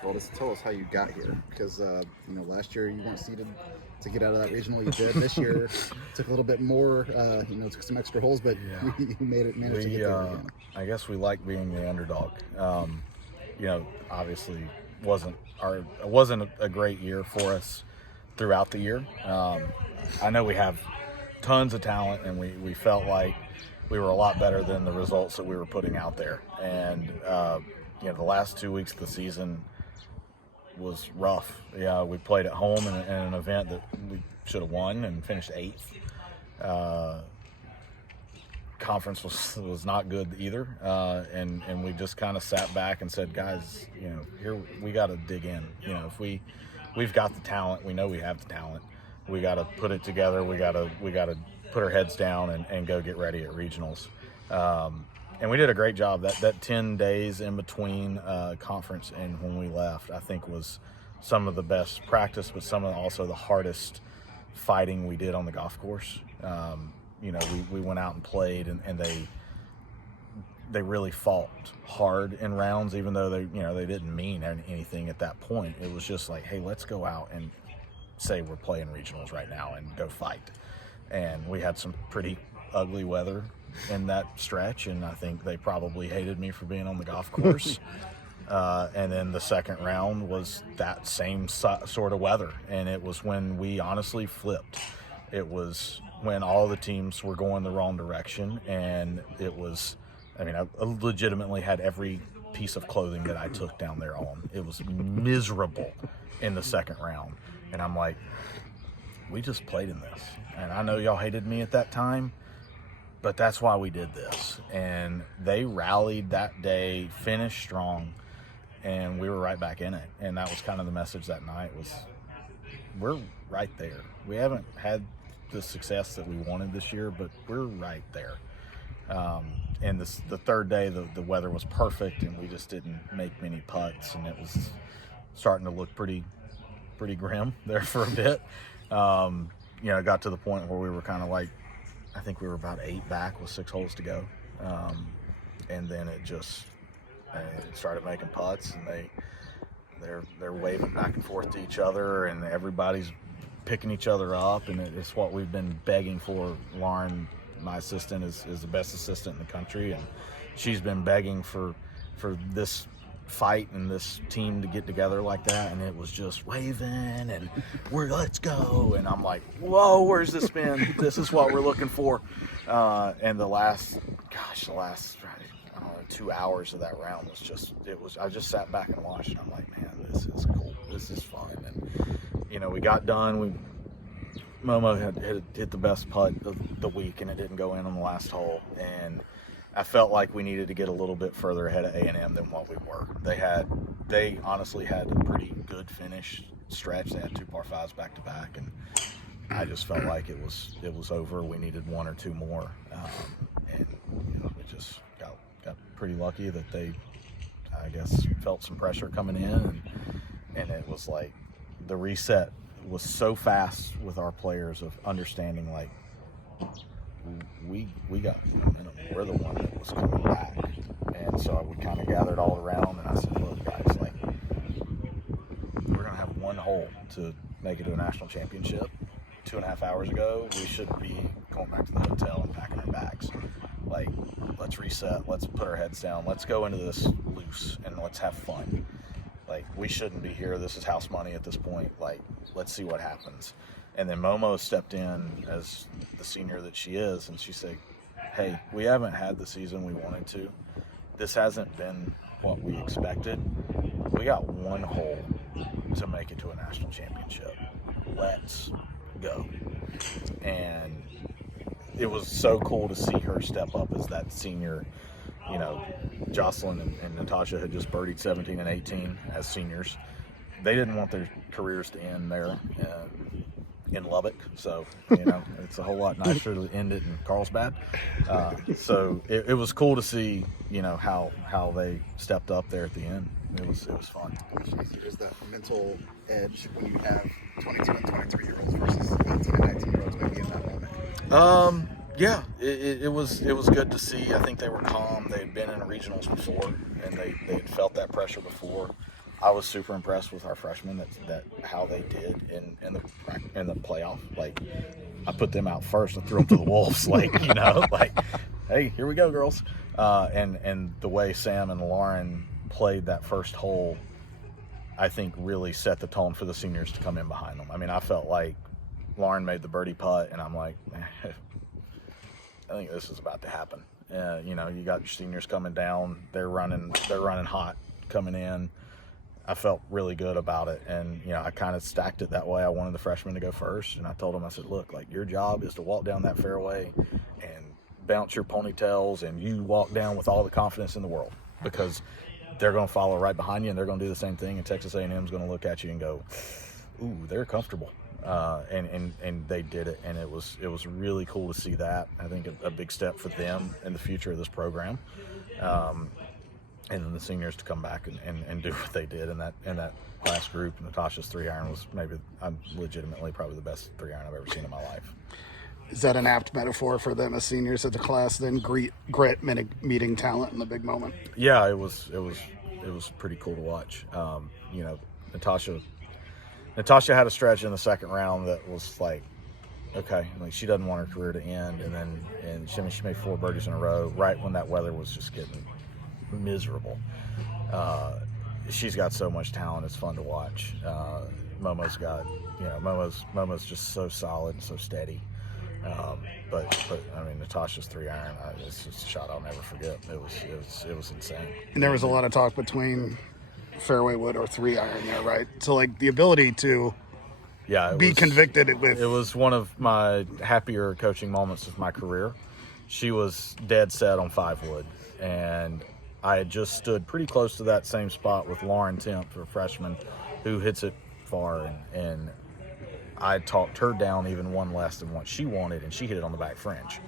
basketball. Just tell us how you got here, because last year you weren't seeded to get out of that regional. You did. This year took a little bit more. Took some extra holes, but you managed to get there again. I guess we like being the underdog. Obviously wasn't a great year for us throughout the year. I know we have tons of talent, and we felt like we were a lot better than the results that we were putting out there. And the last 2 weeks of the season was rough. Yeah, we played at home in an event that we should have won and finished 8th. Conference was not good either, and we just kind of sat back and said, guys, here we got to dig in. If we've got the talent, we know we have the talent. We got to put it together. We got to put our heads down and go get ready at regionals. And we did a great job. That 10 days in between conference and when we left, I think was some of the best practice, but some of also the hardest fighting we did on the golf course. We went out and played, and they really fought hard in rounds, even though they didn't mean anything at that point. It was just like, hey, let's go out and say we're playing regionals right now and go fight. And we had some pretty ugly weather in that stretch, and I think they probably hated me for being on the golf course. And then the second round was that same sort of weather, and it was when we honestly flipped. It was when all the teams were going the wrong direction, and it was, I legitimately had every piece of clothing that I took down there on. It was miserable in the second round, and I'm like, we just played in this, and I know y'all hated me at that time, but that's why we did this. And they rallied that day, finished strong, and we were right back in it. And that was kind of the message that night was, we're right there. We haven't had the success that we wanted this year, but we're right there. And the third day, the weather was perfect, and we just didn't make many putts, and it was starting to look pretty grim there for a bit. It got to the point where we were kind of like, I think we were about 8 back with 6 holes to go. And then it started making putts, and they're waving back and forth to each other, and everybody's picking each other up, and it's what we've been begging for. Lauren, my assistant, is the best assistant in the country, and she's been begging for this fight and this team to get together like that, and it was just waving and let's go, and I'm like, whoa, where's this been? This is what we're looking for. And the last I don't know, 2 hours of that round I just sat back and watched, and I'm like, man, this is cool, this is fun. And we got done. Momo had hit the best putt of the week, and it didn't go in on the last hole, and I felt like we needed to get a little bit further ahead of A&M than what we were. They honestly had a pretty good finish stretch. They had 2 par 5s back to back, and I just felt like it was over. We needed 1 or 2 more, and we just got pretty lucky that they, I guess, felt some pressure coming in, and it was like the reset was so fast with our players of understanding, like, we got momentum. We're the one that was coming back. And so we kind of gathered all around, and I said, look, guys, like, we're going to have 1 hole to make it to a national championship. 2.5 hours ago, we should be going back to the hotel and packing our bags. Like, let's reset. Let's put our heads down. Let's go into this loose, and let's have fun. Like, we shouldn't be here. This is house money at this point. Like, let's see what happens. And then Momo stepped in as the senior that she is, and she said, hey, we haven't had the season we wanted to. This hasn't been what we expected. We got 1 hole to make it to a national championship. Let's go. And it was so cool to see her step up as that senior. Jocelyn and Natasha had just birdied 17 and 18 as seniors. They didn't want their careers to end there in Lubbock, so it's a whole lot nicer to end it in Carlsbad. So it was cool to see how they stepped up there at the end. It was fun. There's that mental edge when you have 22 and 23-year-olds versus 18 and 19-year-olds maybe in that moment. Yeah, it was good to see. I think they were calm. They had been in regionals before, and they had felt that pressure before. I was super impressed with our freshmen that how they did in the playoff. Like, I put them out first and threw them to the wolves. Like, like, hey, here we go, girls. And the way Sam and Lauren played that first hole, I think really set the tone for the seniors to come in behind them. I mean, I felt like Lauren made the birdie putt, and I'm like, I think this is about to happen. You got your seniors coming down. They're running hot coming in. I felt really good about it, and I kind of stacked it that way. I wanted the freshmen to go first, and I told them, I said, look, like, your job is to walk down that fairway and bounce your ponytails, and you walk down with all the confidence in the world, because they're going to follow right behind you, and they're going to do the same thing, and Texas A&M is going to look at you and go, ooh, they're comfortable. And they did it, and it was really cool to see that. I think a big step for them in the future of this program. And then the seniors to come back and do what they did in that last group. Natasha's 3-iron was legitimately probably the best 3-iron I've ever seen in my life. Is that an apt metaphor for them as seniors of the class? Then grit meeting talent in the big moment. Yeah, it was pretty cool to watch. Natasha had a stretch in the second round that was like, okay, like, she doesn't want her career to end, and she made 4 birdies in a row right when that weather was just getting miserable. She's got so much talent; it's fun to watch. Momo's got, Momo's just so solid and so steady. But I mean, Natasha's 3-iron, it's just a shot I'll never forget. It was insane. And there was a lot of talk between fairway wood or 3-iron there, right? So, like, the ability to be convicted with. It was one of my happier coaching moments of my career. She was dead set on 5-wood, and I had just stood pretty close to that same spot with Lauren Temp, a freshman, who hits it far, and I talked her down even one less than what she wanted, and she hit it on the back fringe.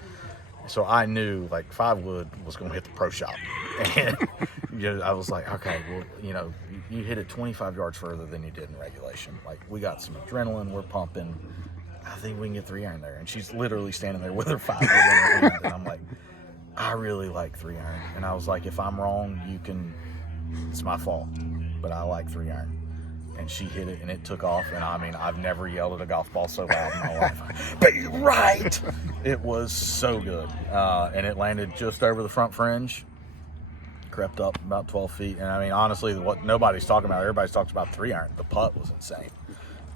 So I knew, like, 5-wood was going to hit the pro shop. And I was like, okay, well, you hit it 25 yards further than you did in regulation. Like, we got some adrenaline, we're pumping. I think we can get 3-iron there. And she's literally standing there with her 5-wood in her hand. And I'm like, I really like 3-iron. And I was like, if I'm wrong, it's my fault. But I like 3-iron. And she hit it, and it took off. And I mean, I've never yelled at a golf ball so loud in my life. Be right! It was so good. And it landed just over the front fringe, crept up about 12 feet. And I mean, honestly, what nobody's talking about, everybody's talking about 3-iron. The putt was insane.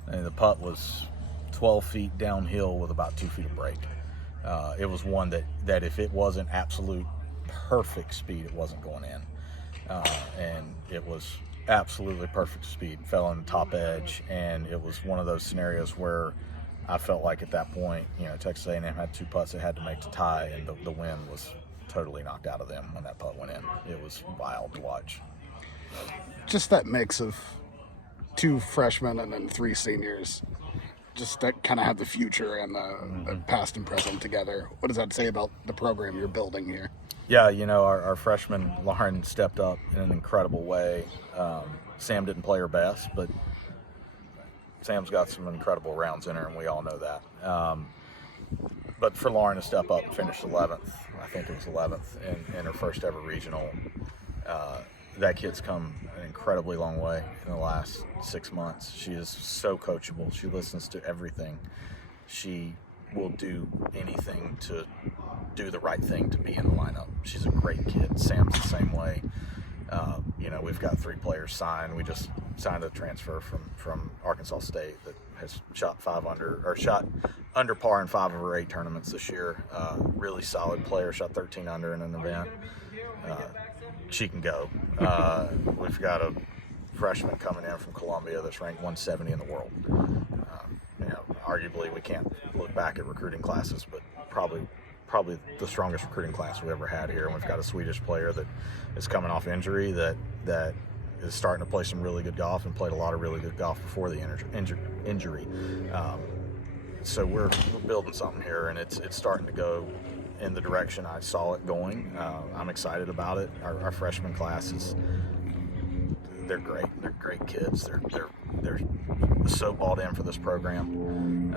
And the putt was 12 feet downhill with about 2 feet of break. It was one that if it wasn't absolute perfect speed, it wasn't going in. And it was absolutely perfect speed, fell on the top edge, and it was one of those scenarios where I felt like at that point, Texas A&M had 2 putts they had to make to tie, and the wind was totally knocked out of them when that putt went in. It was wild to watch. Just that mix of 2 freshmen and then 3 seniors, just that kind of have the future and the past and present together. What does that say about the program you're building here? Yeah, our freshman, Lauren, stepped up in an incredible way. Sam didn't play her best, but Sam's got some incredible rounds in her, and we all know that. But for Lauren to step up and finish 11th, I think it was 11th in her first ever regional, that kid's come an incredibly long way in the last 6 months. She is so coachable. She listens to everything. She will do anything to do the right thing to be in the lineup. She's a great kid. Sam's the same way. We've got 3 players signed. We just signed a transfer from Arkansas State that has shot under par in 5 of her 8 tournaments this year. Really solid player, shot 13 under in an event. She can go. We've got a freshman coming in from Columbia that's ranked 170 in the world. Arguably we can't look back at recruiting classes, but probably the strongest recruiting class we ever had here. And we've got a Swedish player that is coming off injury that is starting to play some really good golf and played a lot of really good golf before the injury. So we're building something here, and it's starting to go in the direction I saw it going. I'm excited about it. Our freshman class they're great. They're great kids. They're so bought in for this program.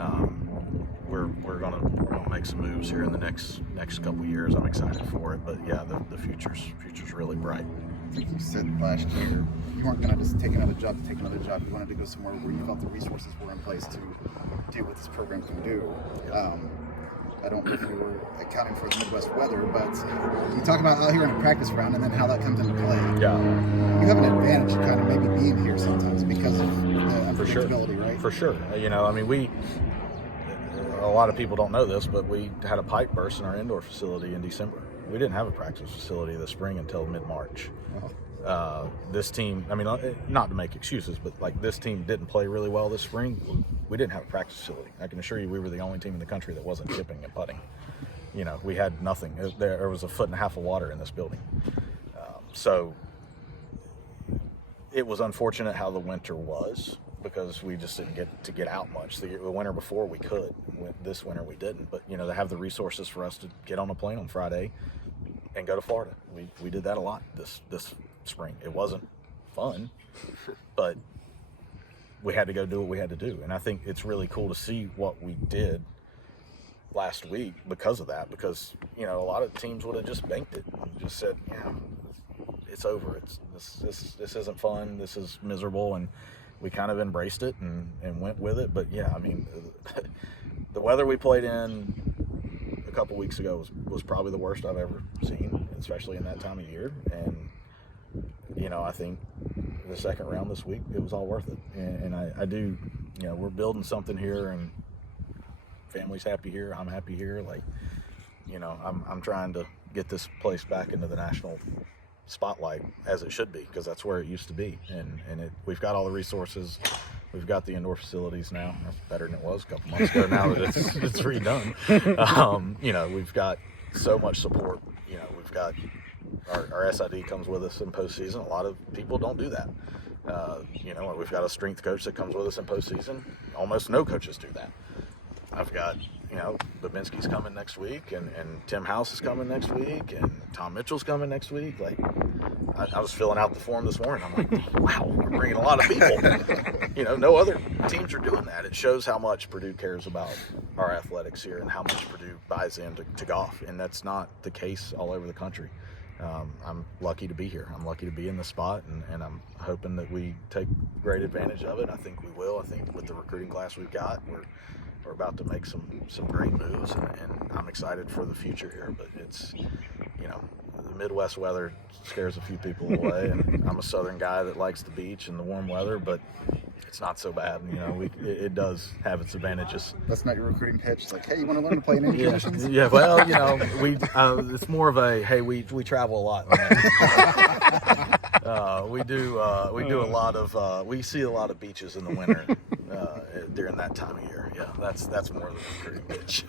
We're gonna make some moves here in the next couple years. I'm excited for it. But yeah, the future's really bright. like you said last year, you weren't going to just take another job to take another job. You wanted to go somewhere where you felt the resources were in place to do what this program can do. I don't know if you were accounting for the Midwest weather, but you talk about out here in a practice round and then how that comes into play. Yeah. You have an advantage kind of maybe being here sometimes because of the For sure. unpredictability, right? For sure. You know, I mean, a lot of people don't know this, but we had a pipe burst in our indoor facility in December. We didn't have a practice facility this spring until mid-March. This team, I mean, not to make excuses, but like this team didn't play really well this spring. We didn't have a practice facility. I can assure you we were the only team in the country that wasn't chipping and putting. You know, we had nothing. There was 1.5 feet of water in this building. So it was unfortunate how the winter was because we just didn't get to get out much. The winter before we could. This winter we didn't. But, you know, they have the resources for us to get on a plane on Friday and go to Florida. We did that a lot this spring. It wasn't fun, but we had to go do what we had to do. And I think it's really cool to see what we did last week because of that, because, you know, a lot of teams would have just banked it and just said, yeah, it's over. This isn't fun. This is miserable. And we kind of embraced it and went with it. But yeah, I mean, the weather we played in a couple weeks ago was probably the worst I've ever seen, especially in that time of year. And, you know, I think the second round this week, it was all worth it. And I do, you know, we're building something here and family's happy here. I'm happy here. Like, you know, I'm trying to get this place back into the national spotlight as it should be, because that's where it used to be. And we've got all the resources. We've got the indoor facilities now. That's better than it was a couple months ago now that it's redone. You know, we've got so much support. You know, we've got our SID comes with us in postseason. A lot of people don't do that. You know, we've got a strength coach that comes with us in postseason. Almost no coaches do that. I've got, you know, Babinski's coming next week, and Tim House is coming next week, and Tom Mitchell's coming next week. Like, I was filling out the form this morning. I'm like, wow, we're bringing a lot of people. You know, no other teams are doing that. It shows how much Purdue cares about our athletics here and how much Purdue buys into golf, and that's not the case all over the country. I'm lucky to be here. I'm lucky to be in the spot, and I'm hoping that we take great advantage of it. I think we will. I think with the recruiting class we've got, we're about to make some great moves, and I'm excited for the future here. But it's, you know, the Midwest weather scares a few people away, and I'm a Southern guy that likes the beach and the warm weather, but it's not so bad. You know, it does have its advantages. That's not your recruiting pitch. It's like, hey, you want to learn to play in any conditions? Yeah, well, you know, it's more of a, hey, we travel a lot. We do a lot of we see a lot of beaches in the winter during that time of year. Yeah, that's more of the recruiting pitch.